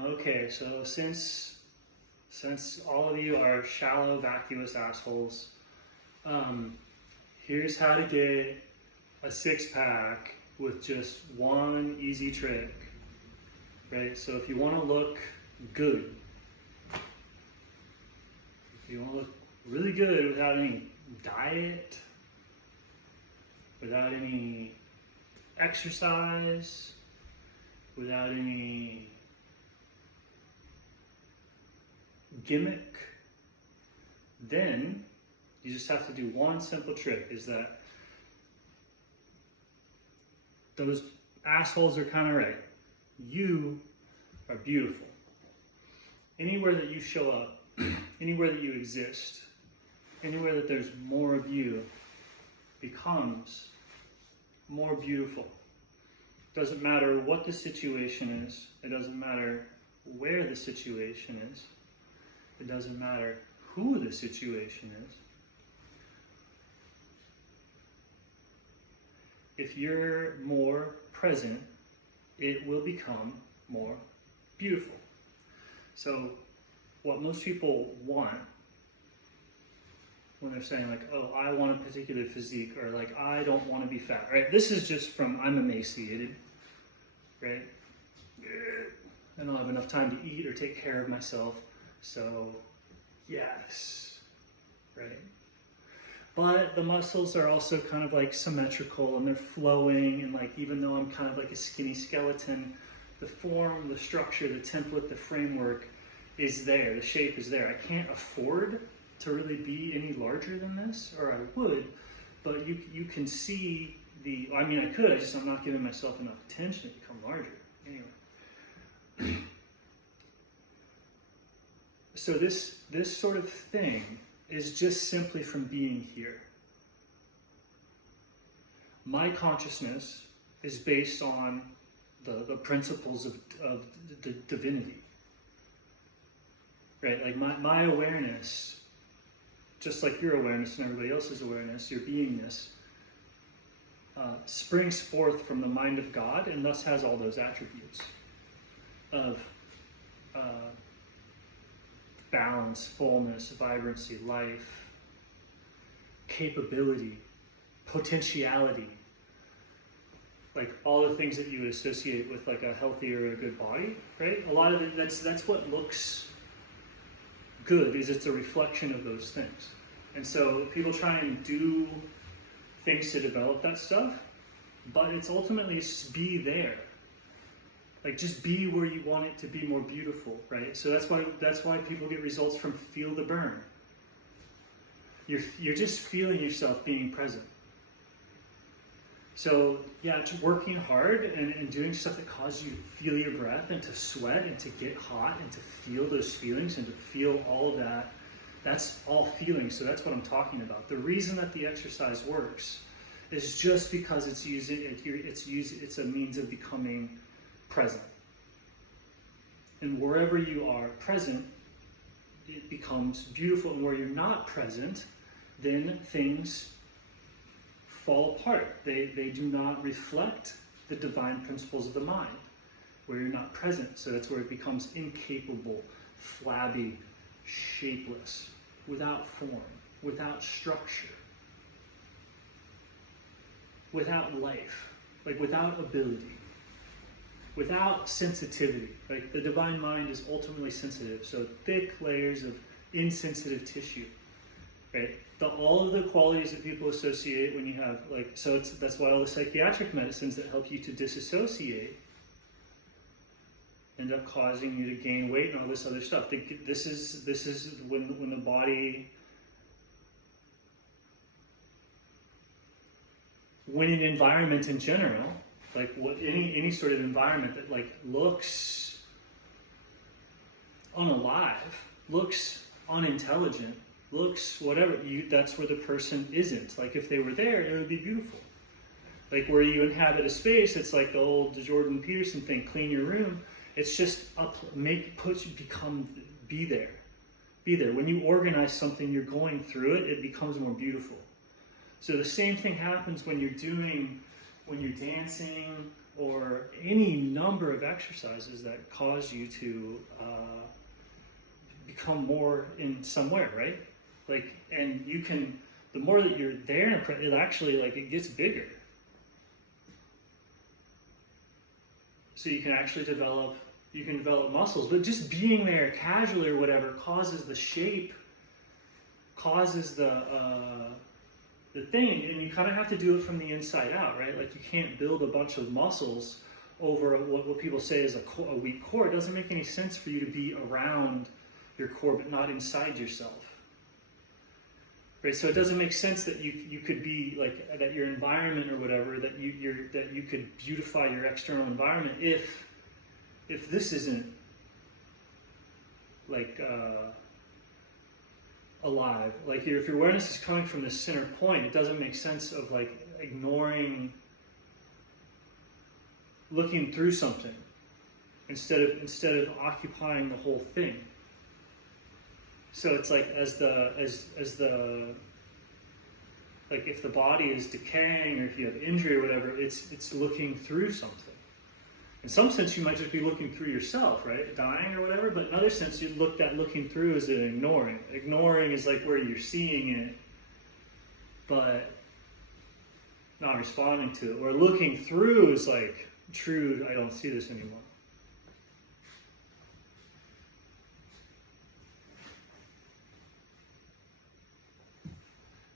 Okay, so since all of you are shallow, vacuous assholes, here's how to get a six-pack with just one easy trick, right? So if you want to look good, if you want to look really good without any diet, without any exercise, without any gimmick, then you just have to do one simple trick, is that those assholes are kind of right. You are beautiful. Anywhere that you show up, anywhere that you exist, anywhere that there's more of you becomes more beautiful. Doesn't matter what the situation is. It doesn't matter where the situation is. It doesn't matter who the situation is. If you're more present, it will become more beautiful. So what most people want when they're saying like, oh, I want a particular physique, or like, I don't want to be fat, right? This is just from, I'm emaciated, right? I don't have enough time to eat or take care of myself. So yes, right? But the muscles are also kind of like symmetrical and they're flowing, and like, even though I'm kind of like a skinny skeleton, the form, the structure, the template, the framework is there, the shape is there. I can't afford to really be any larger than this, or I would, but you can see the, I mean, I could, I'm not giving myself enough attention to become larger. Anyway. So this sort of thing is just simply from being here. My consciousness is based on the principles of the divinity, right? Like my awareness, just like your awareness and everybody else's awareness, your beingness, springs forth from the mind of God, and thus has all those attributes of balance, fullness, vibrancy, life, capability, potentiality, like all the things that you would associate with like a healthy or a good body, right? A lot of it, that's what looks good, is it's a reflection of those things. And so people try and do things to develop that stuff, but it's ultimately just be there. Like, just be where you want it to be more beautiful, right? So that's why people get results from feel the burn. You're just feeling yourself being present. So yeah, just working hard and doing stuff that causes you to feel your breath and to sweat and to get hot and to feel those feelings and to feel all of that. That's all feelings. So that's what I'm talking about. The reason that the exercise works is just because it's a means of becoming present. And wherever you are present, it becomes beautiful. And where you're not present, then things fall apart. They do not reflect the divine principles of the mind, where you're not present. So that's where it becomes incapable, flabby, shapeless, without form, without structure, without life, like without ability, without sensitivity. Like the divine mind is ultimately sensitive, so thick layers of insensitive tissue, right? All of the qualities that people associate when you have like, so that's why all the psychiatric medicines that help you to disassociate end up causing you to gain weight and all this other stuff. This is when the body, when an environment in general, like what any sort of environment that like looks unalive, looks unintelligent, looks whatever, that's where the person isn't. Like if they were there, it would be beautiful. Like where you inhabit a space, it's like the old Jordan Peterson thing, clean your room. It's just be there. Be there. When you organize something, you're going through it, it becomes more beautiful. So the same thing happens when you're dancing, or any number of exercises that cause you to become more in somewhere, right? Like, and you can, the more that you're there, it actually, like, it gets bigger. So you can actually develop muscles, but just being there casually or whatever causes the shape, causes the thing, and you kind of have to do it from the inside out, right? Like, you can't build a bunch of muscles over what people say is a weak core. It doesn't make any sense for you to be around your core but not inside yourself, right? So it doesn't make sense that you could be like that your environment or whatever, that you could beautify your external environment if this isn't like alive. Like, if your awareness is coming from this center point, it doesn't make sense of like ignoring, looking through something instead of occupying the whole thing. So it's like as the like, if the body is decaying or if you have injury or whatever, it's looking through something. In some sense, you might just be looking through yourself, right? Dying or whatever. But in another sense, you look at looking through as an ignoring. Ignoring is like where you're seeing it, but not responding to it. Or looking through is like, true, I don't see this anymore.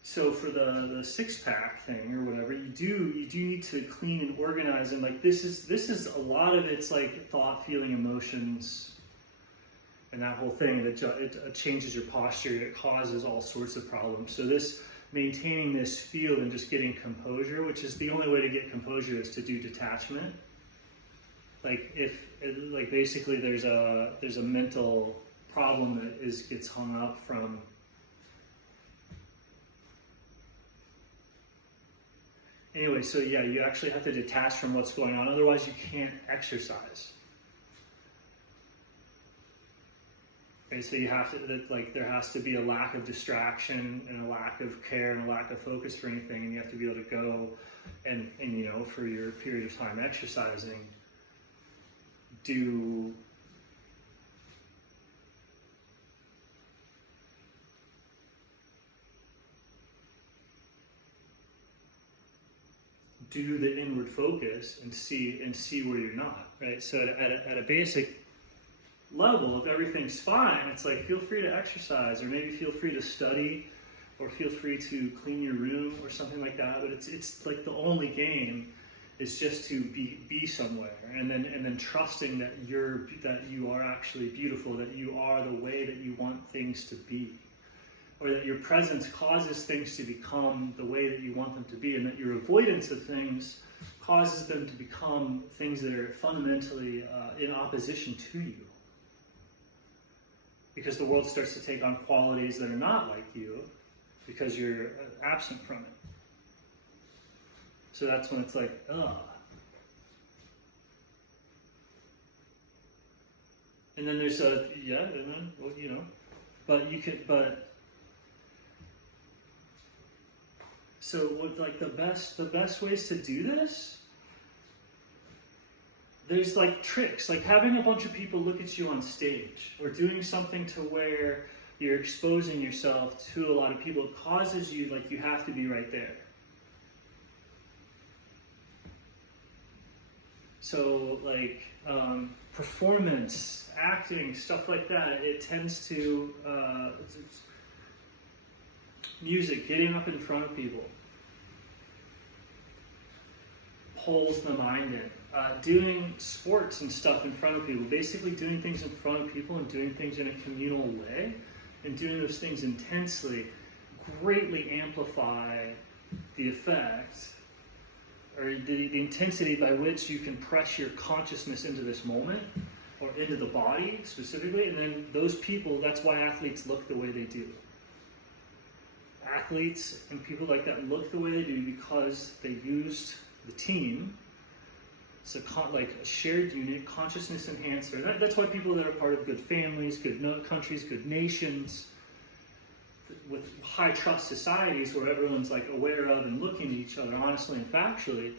So for the six-pack thing or whatever, you do need to clean and organize, and like this is a lot of it's like thought, feeling, emotions, and that whole thing. It changes your posture. It causes all sorts of problems. So this maintaining this field and just getting composure, which is the only way to get composure, is to do detachment. Like, basically there's a mental problem that gets hung up from. Anyway, so yeah, you actually have to detach from what's going on, otherwise you can't exercise. Okay, so you have to, there has to be a lack of distraction and a lack of care and a lack of focus for anything, and you have to be able to go and for your period of time exercising, do the inward focus and see where you're not, right? So at a basic level, if everything's fine, it's like, feel free to exercise, or maybe feel free to study, or feel free to clean your room or something like that. But it's like the only game is just to be somewhere, and then trusting that you are actually beautiful, that you are the way that you want things to be, or that your presence causes things to become the way that you want them to be, and that your avoidance of things causes them to become things that are fundamentally in opposition to you. Because the world starts to take on qualities that are not like you, because you're absent from it. So that's when it's like, ugh. And then there's so like the best ways to do this, there's like tricks, like having a bunch of people look at you on stage, or doing something to where you're exposing yourself to a lot of people. It causes you, like, you have to be right there. So like performance, acting, stuff like that, it tends to, music, getting up in front of people, pulls the mind in. Doing sports and stuff in front of people, basically doing things in front of people and doing things in a communal way, and doing those things intensely, greatly amplify the effect, or the intensity by which you can press your consciousness into this moment, or into the body specifically. And then those people, that's why athletes look the way they do. Athletes and people like that look the way they do because they used the team. It's a shared unit, consciousness enhancer. That's why people that are part of good families, good countries, good nations, with high trust societies where everyone's like aware of and looking at each other honestly and factually,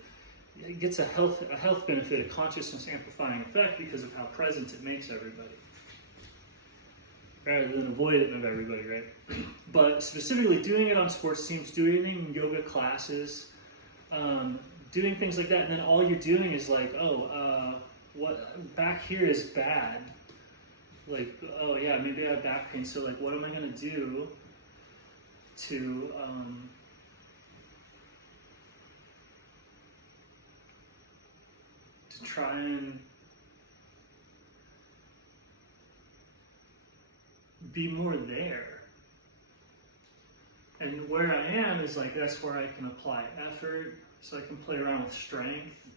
it gets a health benefit, a consciousness amplifying effect because of how present it makes everybody, rather than avoidant of everybody, right? But specifically doing it on sports teams, doing it in yoga classes, doing things like that, and then all you're doing is like, what back here is bad. Like, oh yeah, maybe I have back pain, so like what am I gonna do to try and be more there? And where I am is like, that's where I can apply effort, so I can play around with strength,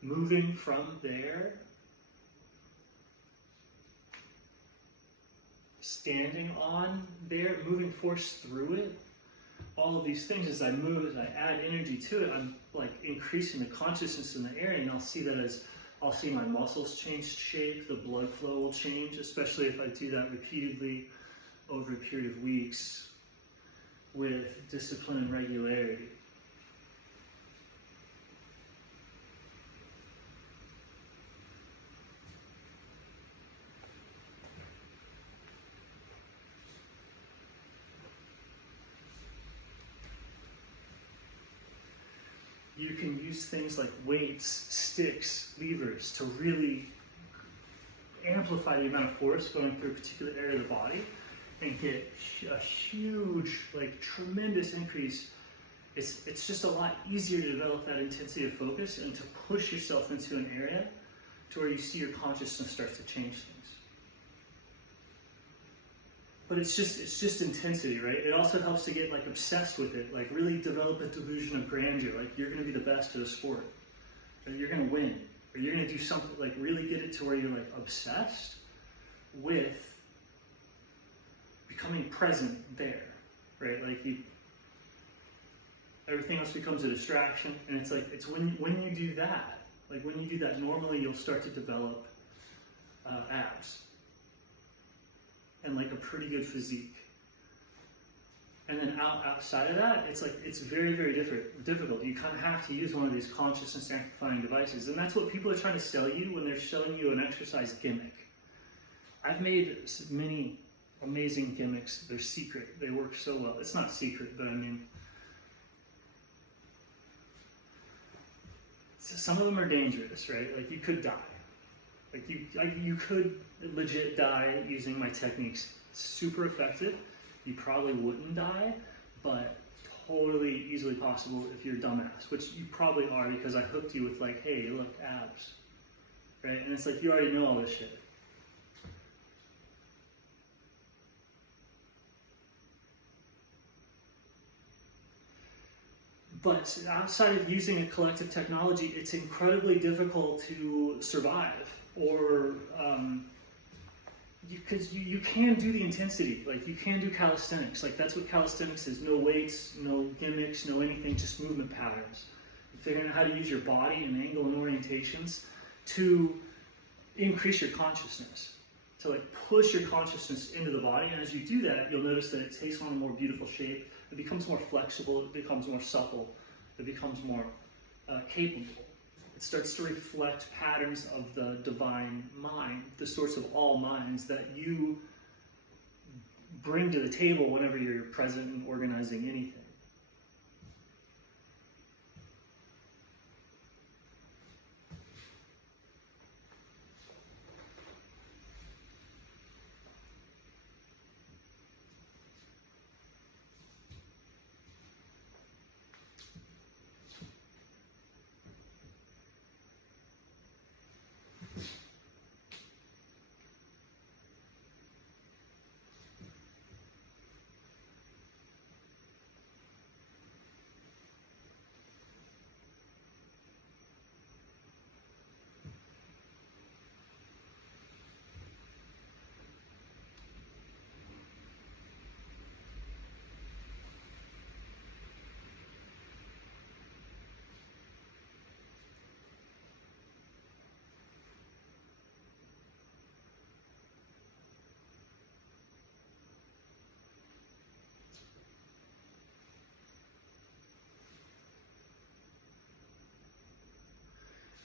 moving from there, standing on there, moving force through it. All of these things, as I move, as I add energy to it, I'm like increasing the consciousness in the area, and I'll see that as I'll see my muscles change shape, the blood flow will change, especially if I do that repeatedly over a period of weeks with discipline and regularity. You can use things like weights, sticks, levers to really amplify the amount of force going through a particular area of the body and get a huge, like tremendous increase. It's just a lot easier to develop that intensity of focus and to push yourself into an area to where you see your consciousness starts to change things. But it's just intensity, right? It also helps to get like obsessed with it, like really develop a delusion of grandeur, like you're going to be the best at a sport, or you're going to win, or you're going to do something, like really get it to where you're like obsessed with becoming present there, right? Like everything else becomes a distraction, and it's like, it's when you do that, like when you do that, normally you'll start to develop abs and like a pretty good physique. And then outside of that, it's like, it's very, very difficult. You kind of have to use one of these consciousness amplifying devices. And that's what people are trying to sell you when they're selling you an exercise gimmick. I've made many amazing gimmicks. They're secret. They work so well. It's not secret, but I mean, some of them are dangerous, right? Like you could die. Like you could legit die using my techniques. Super effective. You probably wouldn't die, but totally easily possible if you're a dumbass, which you probably are because I hooked you with like, hey, look, abs, right? And it's like, you already know all this shit. But outside of using a collective technology, it's incredibly difficult to survive, or because you can do the intensity, like you can do calisthenics, like that's what calisthenics is: no weights, no gimmicks, no anything, just movement patterns. Figuring out how to use your body and angle and orientations to increase your consciousness, to like push your consciousness into the body. And as you do that, you'll notice that it takes on a more beautiful shape. It becomes more flexible, it becomes more supple, it becomes more capable. It starts to reflect patterns of the divine mind, the source of all minds that you bring to the table whenever you're present and organizing anything.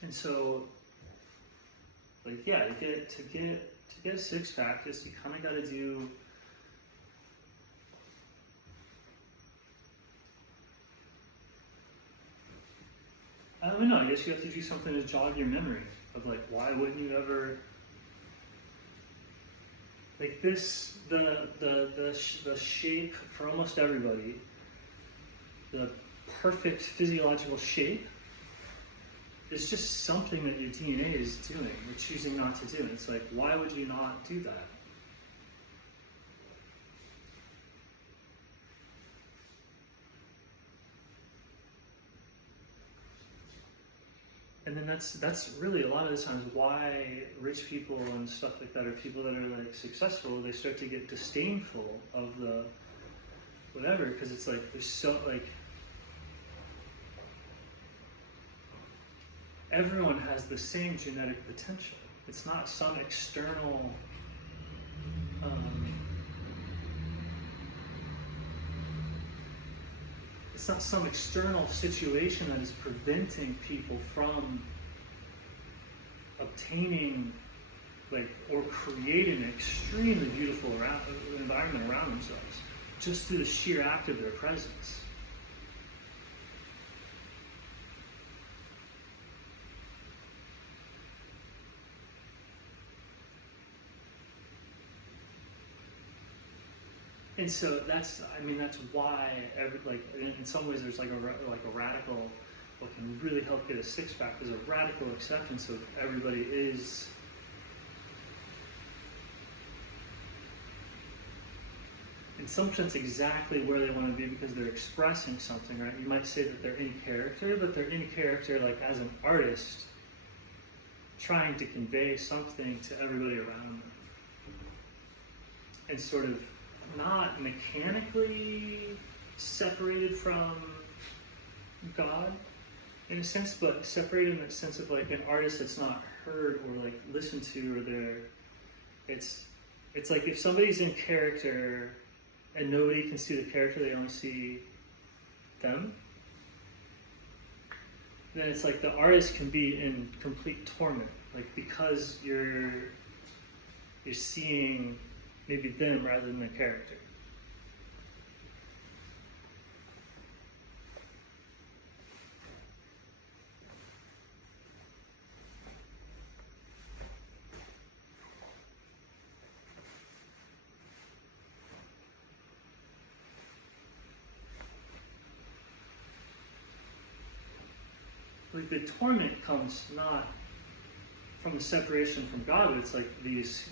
And so, like, yeah, to get a six pack, just you kind of got to do. I don't know. I guess you have to do something to jog your memory of like, why wouldn't you ever? Like this, the shape for almost everybody, the perfect physiological shape is just something that your DNA is doing. You're choosing not to do. It's like, why would you not do that? And then that's really a lot of the times why rich people and stuff like that, or people that are like successful, they start to get disdainful of the whatever, because it's like there's so like everyone has the same genetic potential. It's not some external it's not some external situation that is preventing people from obtaining like or creating an extremely beautiful environment around themselves just through the sheer act of their presence. And so that's why in some ways there's like a radical, what can really help get a six pack is a radical acceptance of everybody is in some sense exactly where they want to be because they're expressing something, right? You might say that they're in character, but they're in character like as an artist trying to convey something to everybody around them. And sort of not mechanically separated from God in a sense, but separated in the sense of like an artist that's not heard or like listened to, or it's like if somebody's in character and nobody can see the character, they only see them, then it's like the artist can be in complete torment, like because you're seeing maybe them rather than the character. Like the torment comes not from the separation from God, but it's like these,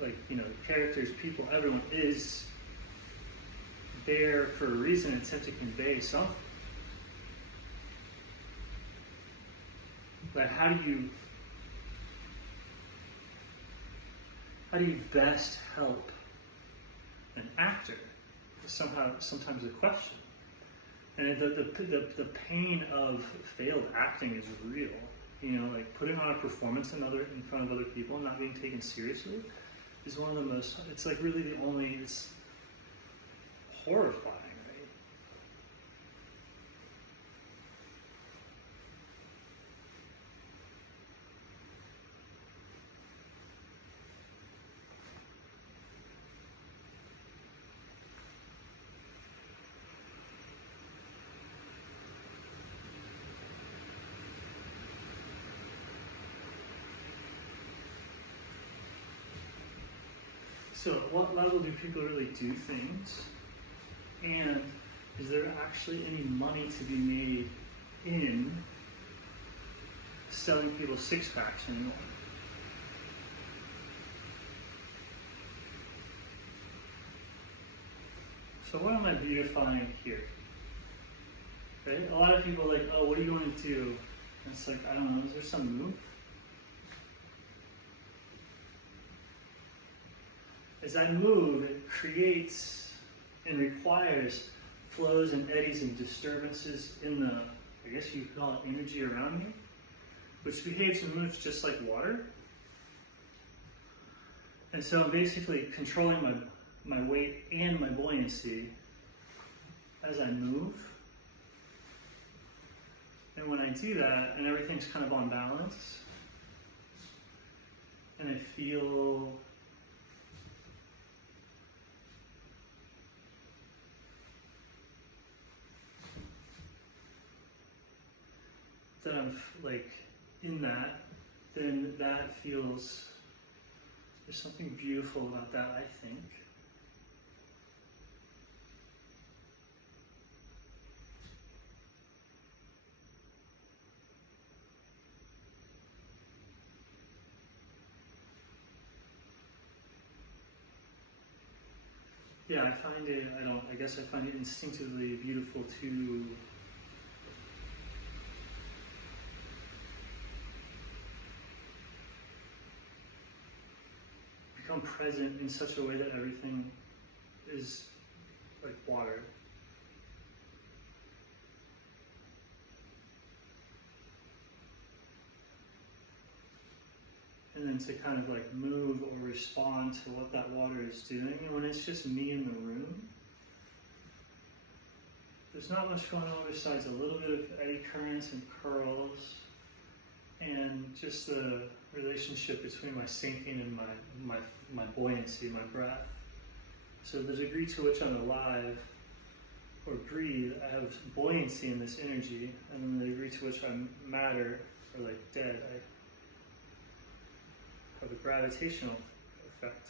like, you know, characters, people, everyone is there for a reason, intent to convey something. But how do you best help an actor? Is sometimes a question. And the pain of failed acting is real. You know, like putting on a performance in front of other people and not being taken seriously is one of the most, it's like really the only, it's horrifying, right? So at what level do people really do things? And is there actually any money to be made in selling people six packs anymore? So what am I beautifying here? Right? A lot of people are like, oh, what are you going to do? And it's like, I don't know, is there some move? As I move, it creates and requires flows and eddies and disturbances in the, I guess you could call it energy around me, which behaves and moves just like water. And so I'm basically controlling my weight and my buoyancy as I move. And when I do that, and everything's kind of on balance, and I feel that I'm like in that, then that feels, there's something beautiful about that, I think. Yeah, I find it, I guess I find it instinctively beautiful to become present in such a way that everything is like water. And then to kind of like move or respond to what that water is doing. And when it's just me in the room, there's not much going on besides a little bit of eddy currents and curls, and just the relationship between my sinking and my buoyancy, my breath. So the degree to which I'm alive or breathe, I have buoyancy in this energy, and then the degree to which I matter or like dead, I have a gravitational effect.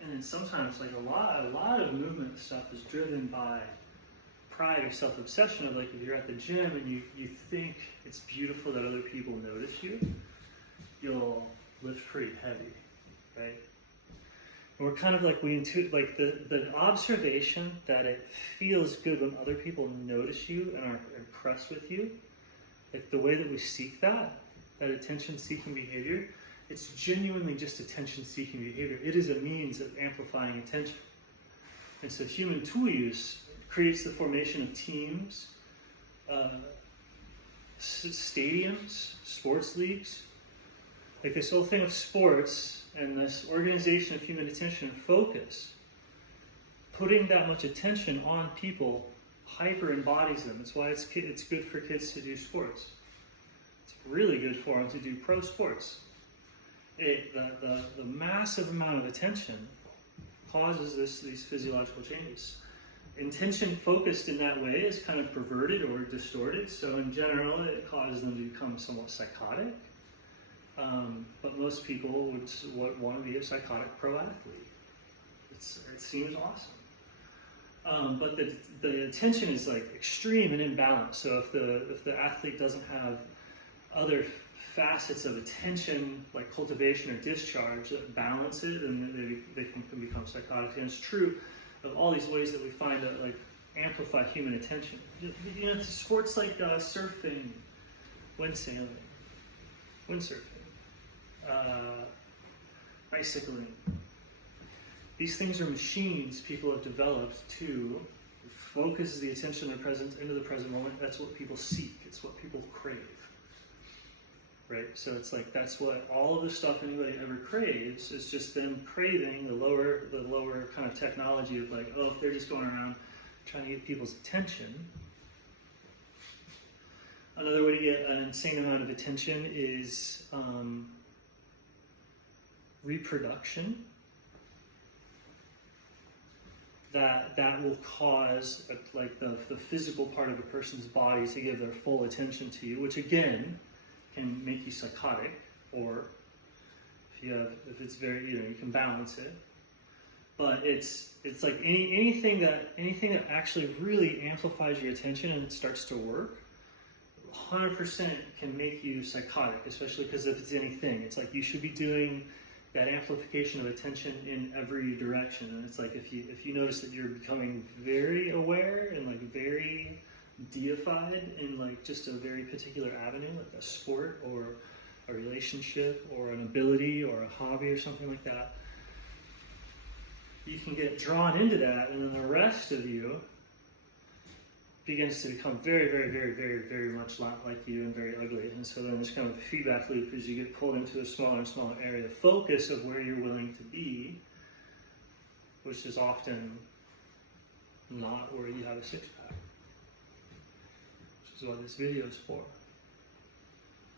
And then sometimes, like a lot of movement stuff is driven by pride or self-obsession of like if you're at the gym and you think it's beautiful that other people notice you, you'll lift pretty heavy, right? And we're kind of like, we intuit like the observation that it feels good when other people notice you and are impressed with you, like the way that we seek that attention-seeking behavior, it's genuinely just attention-seeking behavior. It is a means of amplifying attention. And so human tool use creates the formation of teams, stadiums, sports leagues. Like this whole thing of sports and this organization of human attention and focus, putting that much attention on people hyper embodies them. That's why it's good for kids to do sports. It's really good for them to do pro sports. The massive amount of attention causes these physiological changes. Intention focused in that way is kind of perverted or distorted, so in general it causes them to become somewhat psychotic. But most people would want to be a psychotic pro athlete. It seems awesome. But the attention is like extreme and imbalanced. So if the athlete doesn't have other facets of attention, like cultivation or discharge, that balance it, and they can become psychotic. And it's true of all these ways that we find that like amplify human attention. You know, sports like surfing, windsurfing, bicycling. These things are machines people have developed to focus the attention and presence into the present moment. That's what people seek. It's what people crave. Right? So it's like that's what all of the stuff anybody ever craves is just them craving the lower kind of technology of like, oh, if they're just going around trying to get people's attention. Another way to get an insane amount of attention is reproduction. That will cause like the physical part of a person's body to give their full attention to you, which again can make you psychotic, or if it's very, you can balance it. But it's like anything that actually really amplifies your attention and it starts to work, 100% can make you psychotic, especially because if it's anything, it's like you should be doing that amplification of attention in every direction. And it's like if you notice that you're becoming very aware and like very deified in like just a very particular avenue, like a sport or a relationship or an ability or a hobby or something like that, you can get drawn into that, and then the rest of you begins to become very, very, very, very, very much not like you and very ugly. And so then there's kind of a feedback loop as you get pulled into a smaller and smaller area of focus of where you're willing to be, which is often not where you have a six-pack. Which is what this video is for.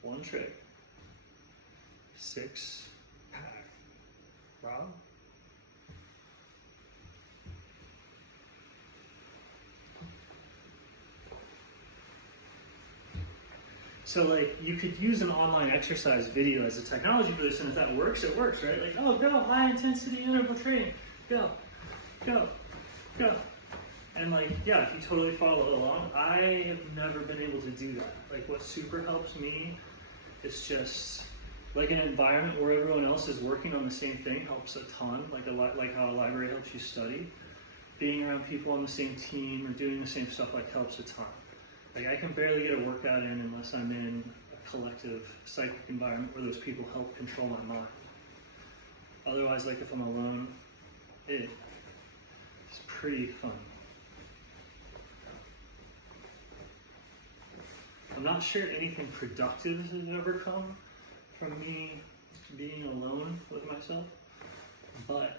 One trick. Six-pack. Rob? So like you could use an online exercise video as a technology for this, and if that works, it works, right? Like, oh, go, high intensity interval training, go, go, go. And like, yeah, if you totally follow along, I have never been able to do that. Like what super helps me is just like an environment where everyone else is working on the same thing helps a ton, like how a library helps you study. Being around people on the same team or doing the same stuff like helps a ton. Like I can barely get a workout in unless I'm in a collective psychic environment where those people help control my mind. Otherwise, like if I'm alone, it's pretty fun. I'm not sure anything productive has ever come from me being alone with myself, but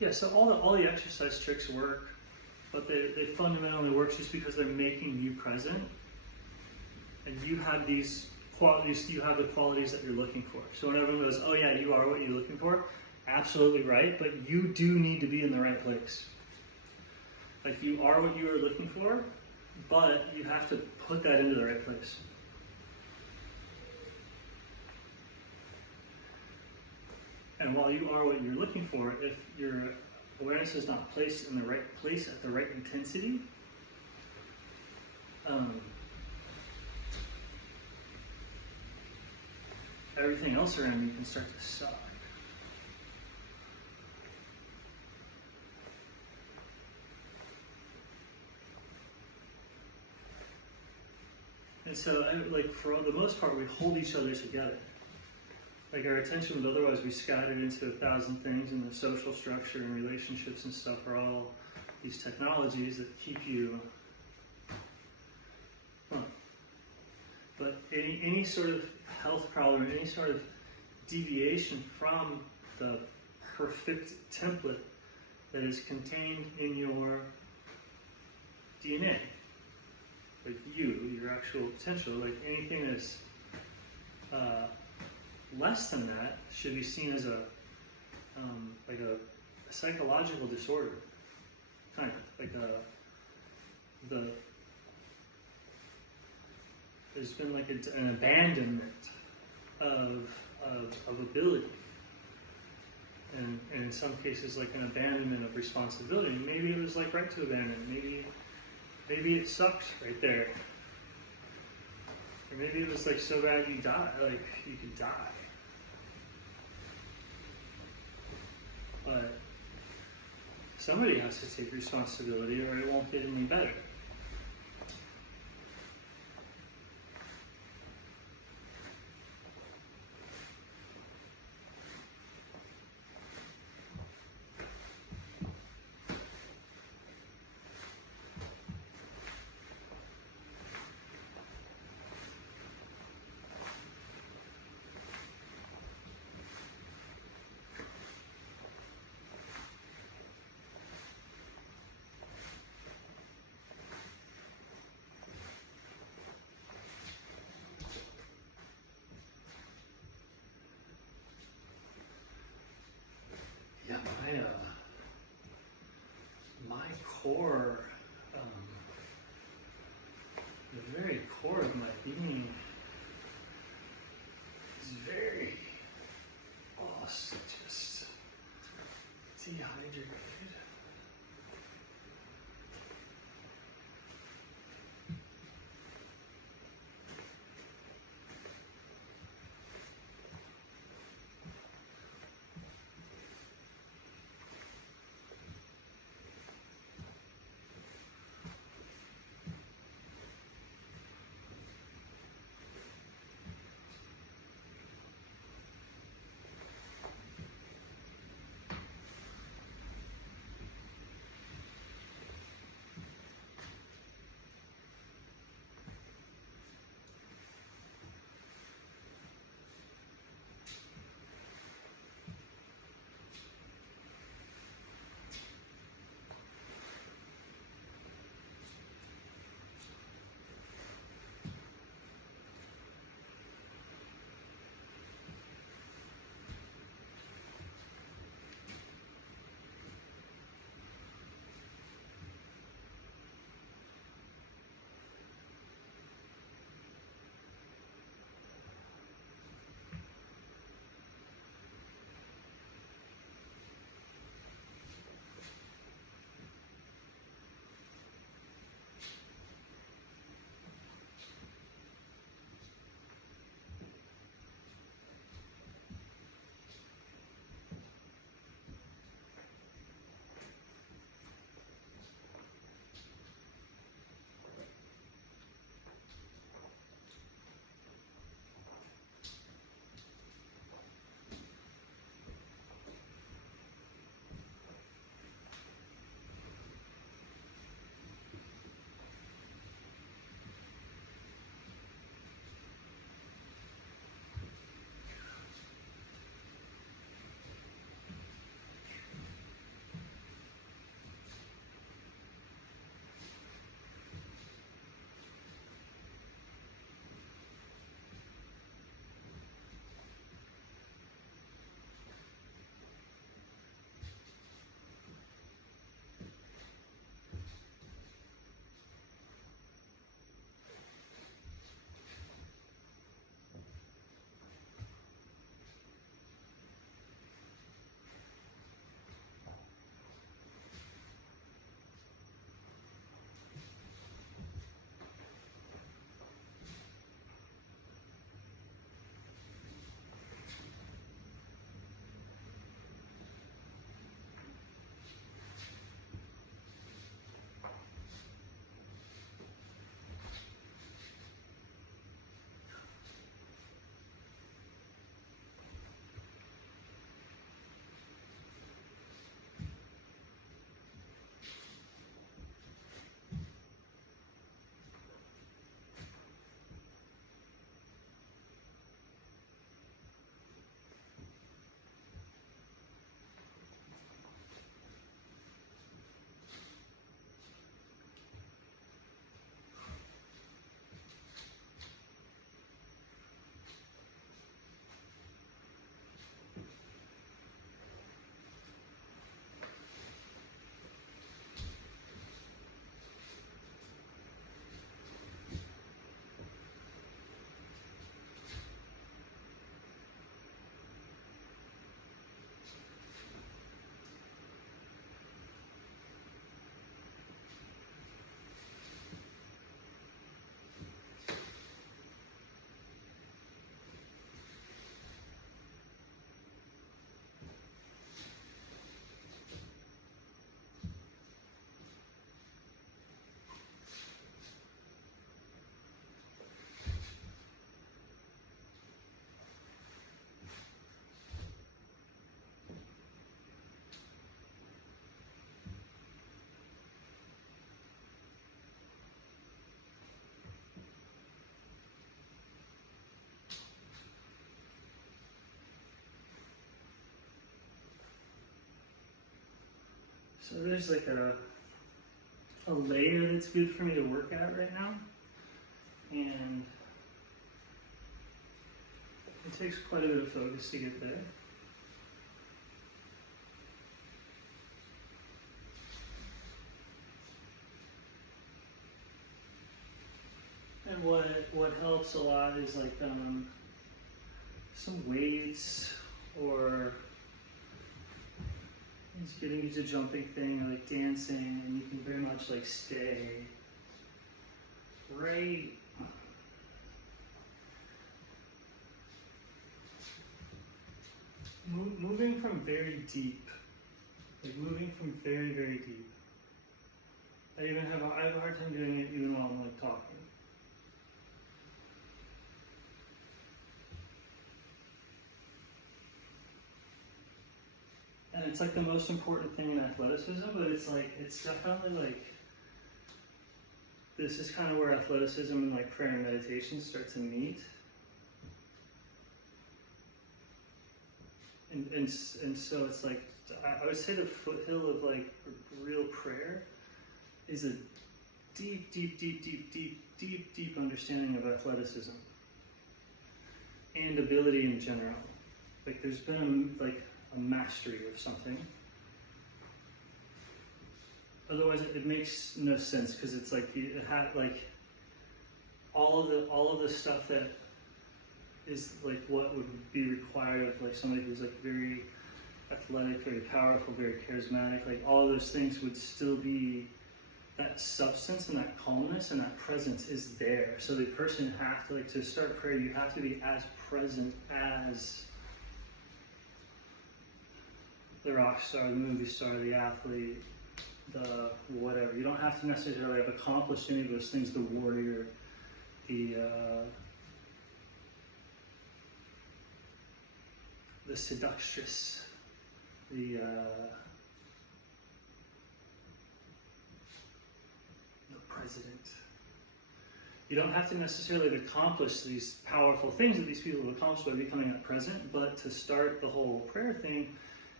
yeah, so all the exercise tricks work, but they fundamentally work just because they're making you present, and you have these qualities. You have the qualities that you're looking for. So when everyone goes, "Oh yeah, you are what you're looking for," absolutely right. But you do need to be in the right place. Like you are what you are looking for, but you have to put that into the right place. And while you are what you're looking for, if your awareness is not placed in the right place at the right intensity, everything else around you can start to suck. And so, like for the most part, we hold each other together. Like our attention would otherwise be scattered into 1,000 things, and the social structure and relationships and stuff are all these technologies that keep you. But any sort of health problem, any sort of deviation from the perfect template that is contained in your DNA, like your actual potential, like anything that's less than that should be seen as a psychological disorder, kind of like there's been like an abandonment of ability, and in some cases like an abandonment of responsibility. And maybe it was like right to abandon. Maybe it sucks right there. Or maybe it was like so bad you die, like you could die. But somebody has to take responsibility or it won't get any better. Yeah, my core, the very core of my being is very, just dehydrated. So there's like a layer that's good for me to work at right now. And it takes quite a bit of focus to get there. And what helps a lot is like some weights, or it's getting into jumping thing, or like dancing, and you can very much like stay right moving from very deep, like moving from very, very deep. I have a hard time doing it even while I'm like talking. And it's like the most important thing in athleticism, but it's definitely like, this is kind of where athleticism and like prayer and meditation start to meet. And so it's like, I would say the foothill of like real prayer is a deep, deep, deep, deep, deep, deep, deep understanding of athleticism and ability in general. Like there's been a mastery of something. Otherwise, it makes no sense, because it's like it had like all of the stuff that is like what would be required of like somebody who's like very athletic, very powerful, very charismatic. Like all of those things would still be, that substance and that calmness and that presence is there. So the person has to, like, to start prayer, you have to be as present as the rock star, the movie star, the athlete, the whatever. You don't have to necessarily have accomplished any of those things, the warrior, the seductress, the president. You don't have to necessarily accomplish these powerful things that these people have accomplished by becoming that present, but to start the whole prayer thing,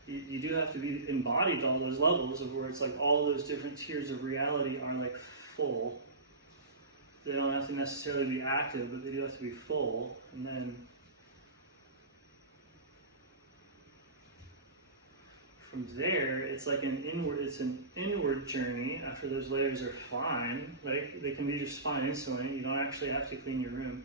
you do have to be embodied to all those levels of where it's like all those different tiers of reality are like full. They don't have to necessarily be active, but they do have to be full. And then from there, it's like an inward journey. After those layers are fine, like they can be just fine instantly. You don't actually have to clean your room.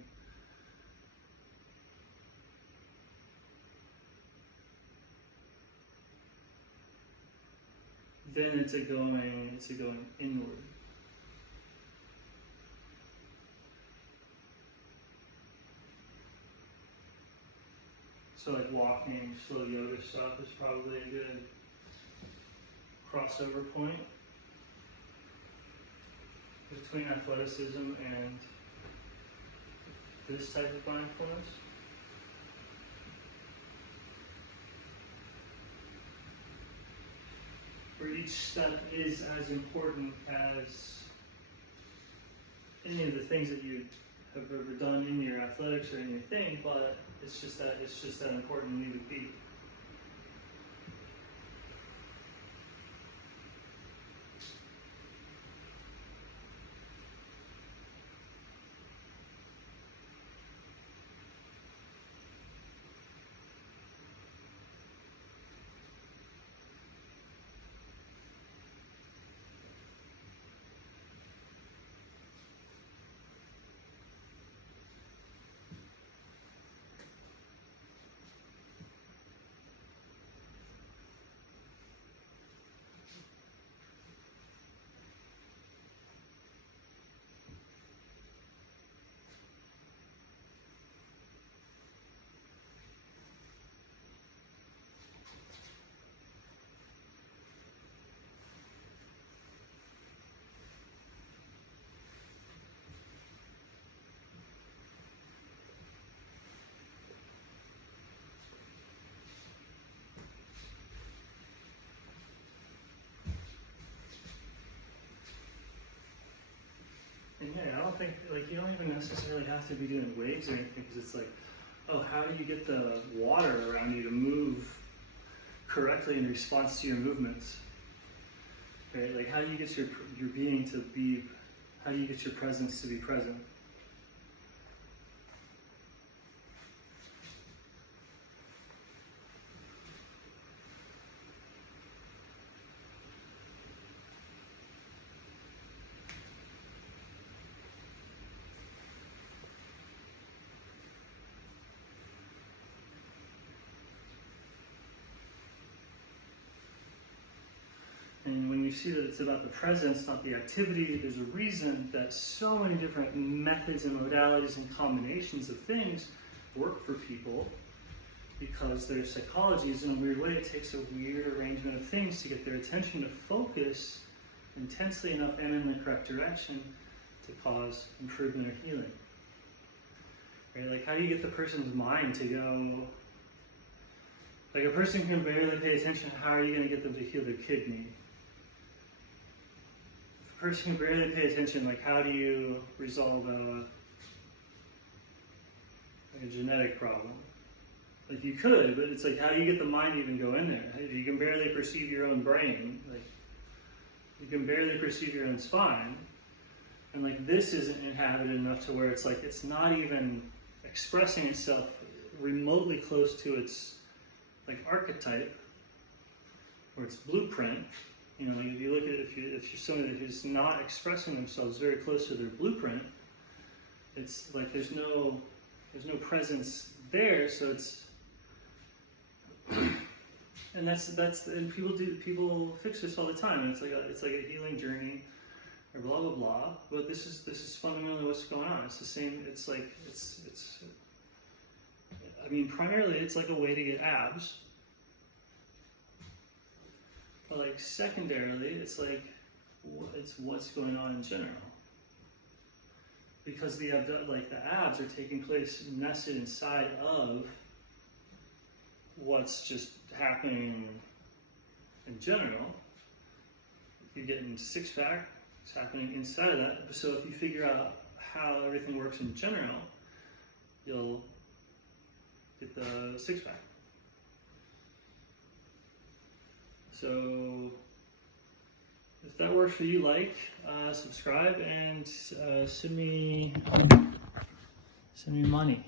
Then it's a going inward. So like walking, slow yoga stuff is probably a good crossover point between athleticism and this type of mindfulness. Where each step is as important as any of the things that you have ever done in your athletics or in your thing, but it's just that important to leave it be. And yeah, I don't think, like, you don't even necessarily have to be doing waves or anything, because it's like, oh, how do you get the water around you to move correctly in response to your movements? right? Like, how do you get your being to be? How do you get your presence to be present? And when you see that it's about the presence, not the activity, there's a reason that so many different methods and modalities and combinations of things work for people, because their psychology is, in a weird way, it takes a weird arrangement of things to get their attention to focus intensely enough and in the correct direction to cause improvement or healing. Right? Like, how do you get the person's mind to go? Like, a person can barely pay attention, how are you going to get them to heal their kidney? If a person can barely pay attention, like, how do you resolve a genetic problem? Like, you could, but it's like, how do you get the mind to even go in there? If you can barely perceive your own brain, like, you can barely perceive your own spine, and like, this isn't inhabited enough to where it's like, it's not even expressing itself remotely close to its like archetype or its blueprint. You know, like, if you look at if you're somebody who's not expressing themselves very close to their blueprint, it's like there's no presence there, so it's and that's and people fix this all the time, and it's like a healing journey or blah blah blah. But this is fundamentally what's going on. It's the same. It's like it's I mean, primarily it's like a way to get abs, but like secondarily, it's like it's what's going on in general, because the abs are taking place nested inside of what's just happening in general. You're getting six-pack, it's happening inside of that. So if you figure out how everything works in general, you'll get the six-pack. So if that works for you, like, subscribe, and send me money.